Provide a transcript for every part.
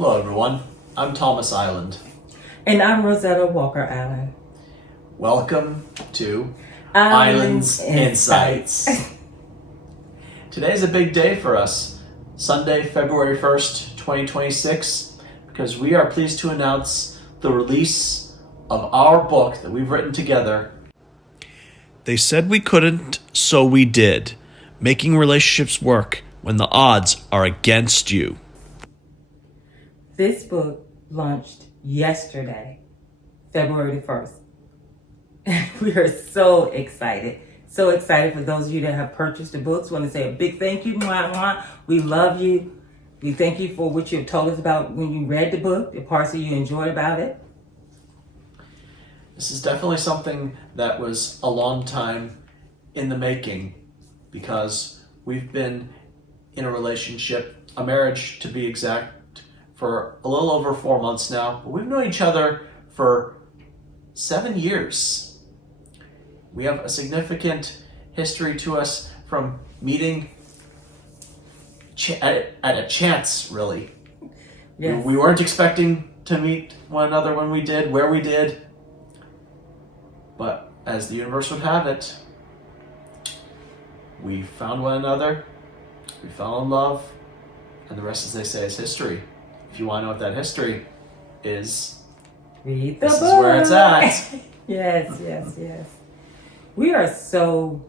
Hello everyone, I'm Thomas Island. And I'm Rosetta Walker Allen. Welcome to Island's Insights. Today's a big day for us, Sunday, February 1st, 2026, because we are pleased to announce the release of our book that we've written together. They said we couldn't, so we did. Making relationships work when the odds are against you. This book launched yesterday, February the 1st. We are so excited. So excited for those of you that have purchased the books. Want to say a big thank you. We love you. We thank you for what you've told us about when you read the book, the parts that you enjoyed about it. This is definitely something that was a long time in the making because we've been in a relationship, a marriage to be exact, for a little over 4 months now. But we've known each other for 7 years. We have a significant history to us from meeting at a chance, really. Yes. We weren't expecting to meet one another when we did, where we did. But as the universe would have it, we found one another, we fell in love, and the rest, as they say, is history. If you want to know what that history is, read the book. This is where it's at. Yes. We are so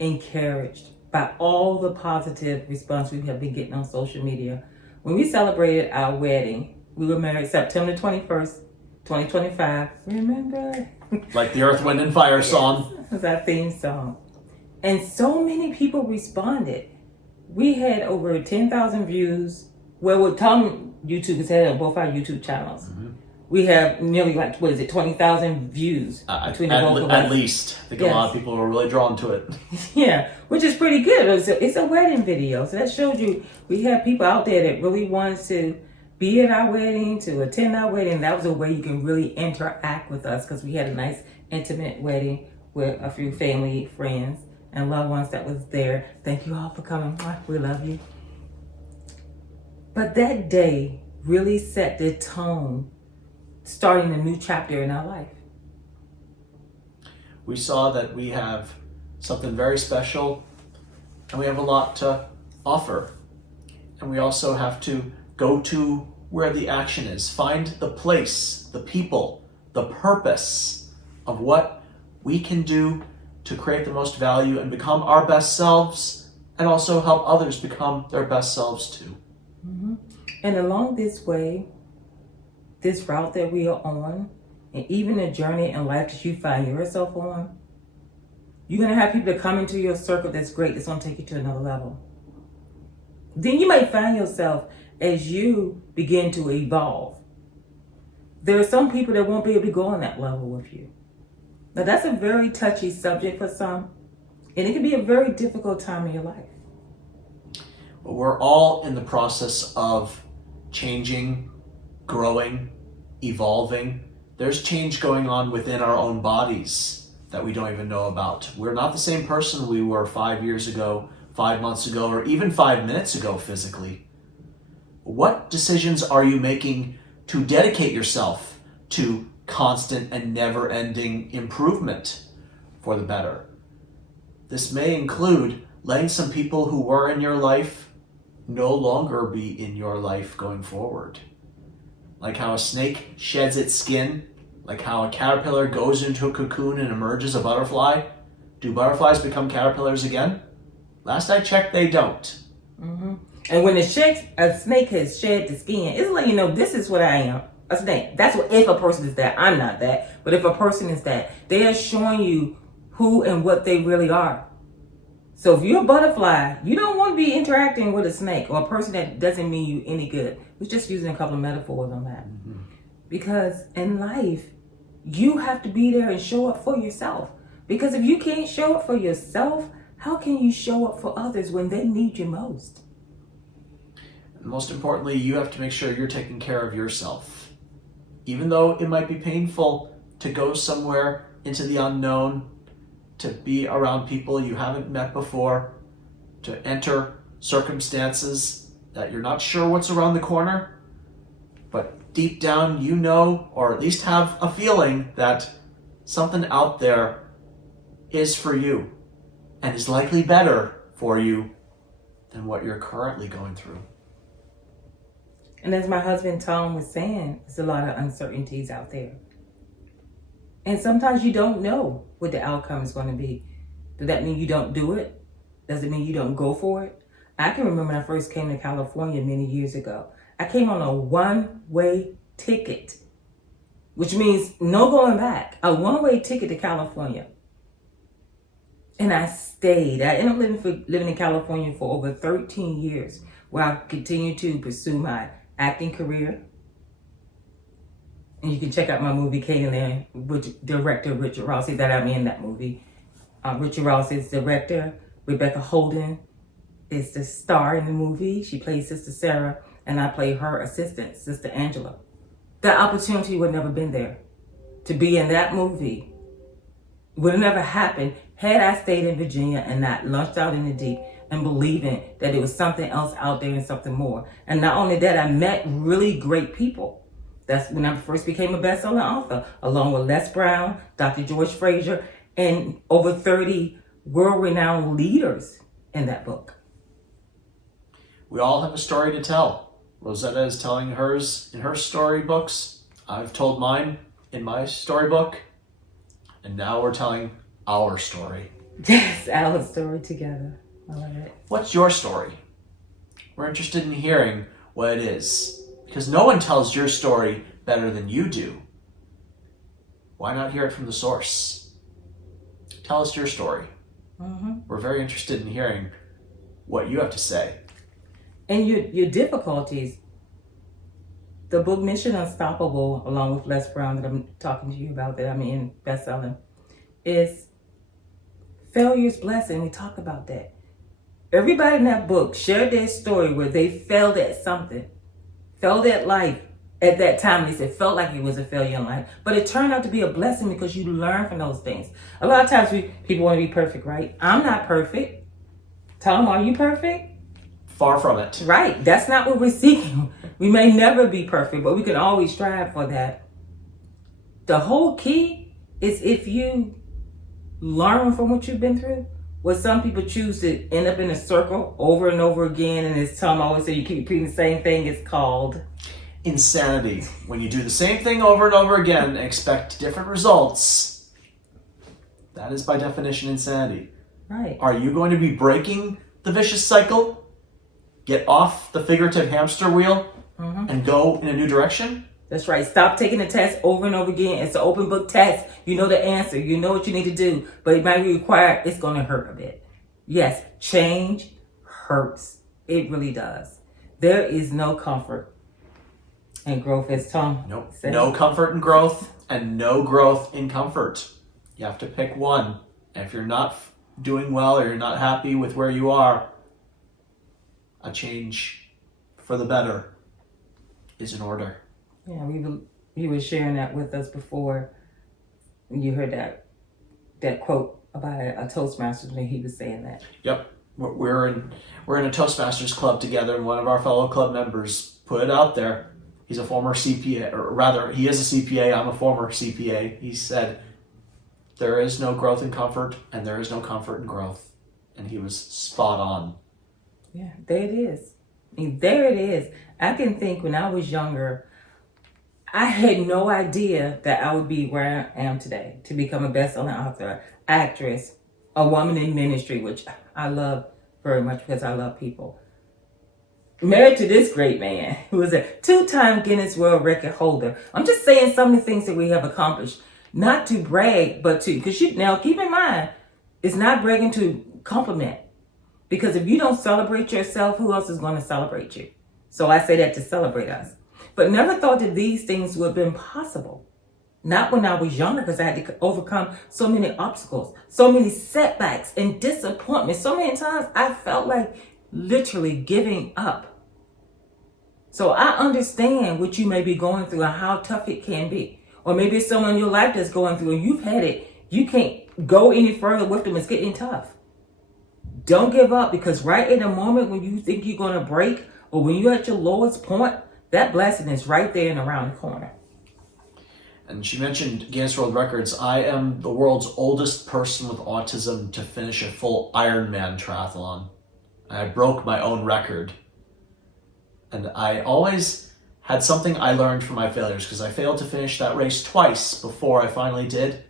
encouraged by all the positive response we have been getting on social media. When we celebrated our wedding, we were married September 21st, 2025. Remember? Like the Earth, Wind, and Fire song. Yes, that was our theme song. And so many people responded. We had over 10,000 views. Well, with Tom YouTubers had on both our YouTube channels. Mm-hmm. We have nearly 20,000 views between the both of us. At least. I think a lot of people were really drawn to it. Yeah, which is pretty good. It's a wedding video. So that shows you we have people out there that really wants to be at our wedding, to attend our wedding. That was a way you can really interact with us because we had a nice, intimate wedding with a few family, friends, and loved ones that was there. Thank you all for coming. We love you. But that day really set the tone, starting a new chapter in our life. We saw that we have something very special and we have a lot to offer. And we also have to go to where the action is, find the place, the people, the purpose of what we can do to create the most value and become our best selves, and also help others become their best selves too. Mm-hmm. And along this way, this route that we are on, and even a journey in life that you find yourself on, you're going to have people that come into your circle that's great, that's going to take you to another level. Then you may find yourself as you begin to evolve. There are some people that won't be able to go on that level with you. Now that's a very touchy subject for some, and it can be a very difficult time in your life. But we're all in the process of changing, growing, evolving. There's change going on within our own bodies that we don't even know about. We're not the same person we were 5 years ago, 5 months ago, or even 5 minutes ago physically. What decisions are you making to dedicate yourself to constant and never-ending improvement for the better? This may include letting some people who were in your life no longer be in your life going forward. Like how a snake sheds its skin, like how a caterpillar goes into a cocoon and emerges a butterfly. Do butterflies become caterpillars again? Last I checked, they don't. Mm-hmm. And when a snake has shed the skin, it's letting you know this is what I am, a snake. That's what, if a person is that. I'm not that. But if a person is that, they are showing you who and what they really are. So if you're a butterfly, you don't want to be interacting with a snake or a person that doesn't mean you any good. We're just using a couple of metaphors on that. Mm-hmm. Because in life, you have to be there and show up for yourself. Because if you can't show up for yourself, how can you show up for others when they need you most? And most importantly, you have to make sure you're taking care of yourself. Even though it might be painful to go somewhere into the unknown, to be around people you haven't met before, to enter circumstances that you're not sure what's around the corner, but deep down you know, or at least have a feeling that something out there is for you and is likely better for you than what you're currently going through. And as my husband Tom was saying, there's a lot of uncertainties out there. And sometimes you don't know what the outcome is going to be. Does that mean you don't do it? Does it mean you don't go for it? I can remember when I first came to California many years ago. I came on a one-way ticket, which means no going back. A one-way ticket to California. And I stayed. I ended up living in California for over 13 years, where I continued to pursue my acting career. And you can check out my movie, Candyland, with director Richard Rossi, that I'm in that movie. Richard Rossi is director. Rebecca Holden is the star in the movie. She plays Sister Sarah, and I play her assistant, Sister Angela. That opportunity would never been there. To be in that movie would have never happened had I stayed in Virginia and not launched out in the deep and believing that there was something else out there and something more. And not only that, I met really great people. That's when I first became a best-selling author, along with Les Brown, Dr. George Fraser, and over 30 world-renowned leaders in that book. We all have a story to tell. Rosetta is telling hers in her storybooks. I've told mine in my storybook. And now we're telling our story. Yes, our story together. I love it. What's your story? We're interested in hearing what it is. Because no one tells your story better than you do. Why not hear it from the source? Tell us your story. Mm-hmm. We're very interested in hearing what you have to say. And your difficulties. The book Mission Unstoppable, along with Les Brown, that I'm talking to you about, that I'm in bestselling, is failure's blessing. We talk about that. Everybody in that book shared their story where they failed at something, failed at life at that time. They said felt like it was a failure in life, but it turned out to be a blessing because you learn from those things. A lot of times people want to be perfect, right? I'm not perfect. Tom, are you perfect? Far from it. Right. That's not what we're seeking. We may never be perfect, but we can always strive for that. The whole key is if you learn from what you've been through. What some people choose to end up in a circle over and over again, and as Tom always said, you keep repeating the same thing, it's called insanity. When you do the same thing over and over again and expect different results, that is by definition insanity. Right. Are you going to be breaking the vicious cycle? Get off the figurative hamster wheel and go in a new direction? That's right. Stop taking the test over and over again. It's an open book test. You know the answer. You know what you need to do. But it might be required. It's going to hurt a bit. Yes, change hurts. It really does. There is no comfort in growth, as Tom said. No comfort in growth and no growth in comfort. You have to pick one. And if you're not doing well or you're not happy with where you are, a change for the better is in order. Yeah, you were sharing that with us before. You heard that quote about a Toastmasters when he was saying that. Yep, we're in a Toastmasters club together, and one of our fellow club members put it out there. He's a former CPA, or rather, he is a CPA. I'm a former CPA. He said, "There is no growth in comfort, and there is no comfort in growth," and he was spot on. Yeah, there it is. I mean, there it is. I can think when I was younger, I had no idea that I would be where I am today, to become a best-selling author, actress, a woman in ministry, which I love very much because I love people. Married to this great man who is a 2-time Guinness World Record holder. I'm just saying some of the things that we have accomplished, not to brag, but to, because now keep in mind, it's not bragging to compliment. Because if you don't celebrate yourself, who else is going to celebrate you? So I say that to celebrate us. But never thought that these things would have been possible. Not when I was younger, because I had to overcome so many obstacles, so many setbacks and disappointments. So many times I felt like literally giving up. So I understand what you may be going through and how tough it can be. Or maybe it's someone in your life that's going through and you've had it. You can't go any further with them. It's getting tough. Don't give up, because right in the moment when you think you're going to break But when you're at your lowest point, that blessing is right there and around the corner. And she mentioned Guinness World Records. I am the world's oldest person with autism to finish a full Ironman triathlon. I broke my own record. And I always had something I learned from my failures, because I failed to finish that race twice before I finally did.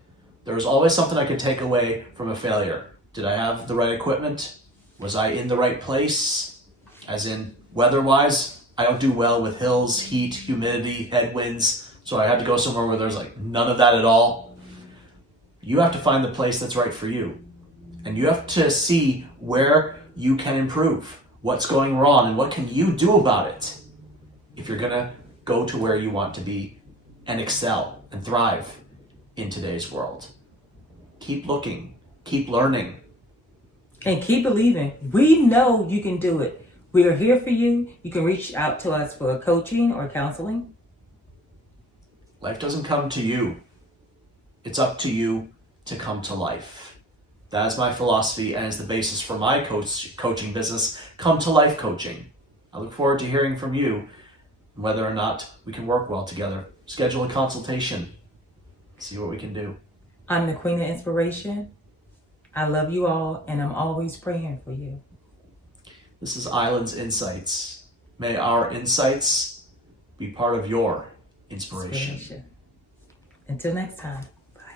There was always something I could take away from a failure. Did I have the right equipment? Was I in the right place? As in, weather-wise, I don't do well with hills, heat, humidity, headwinds, so I had to go somewhere where there's like none of that at all. You have to find the place that's right for you. And you have to see where you can improve, what's going wrong, and what can you do about it if you're gonna go to where you want to be and excel and thrive in today's world. Keep looking, keep learning. And keep believing. We know you can do it. We are here for you. You can reach out to us for coaching or counseling. Life doesn't come to you. It's up to you to come to life. That is my philosophy and is the basis for my coaching business, Come to Life Coaching. I look forward to hearing from you and whether or not we can work well together. Schedule a consultation. See what we can do. I'm the Queen of Inspiration. I love you all, and I'm always praying for you. This is ILAND'S Insights. May our insights be part of your inspiration. Until next time. Bye.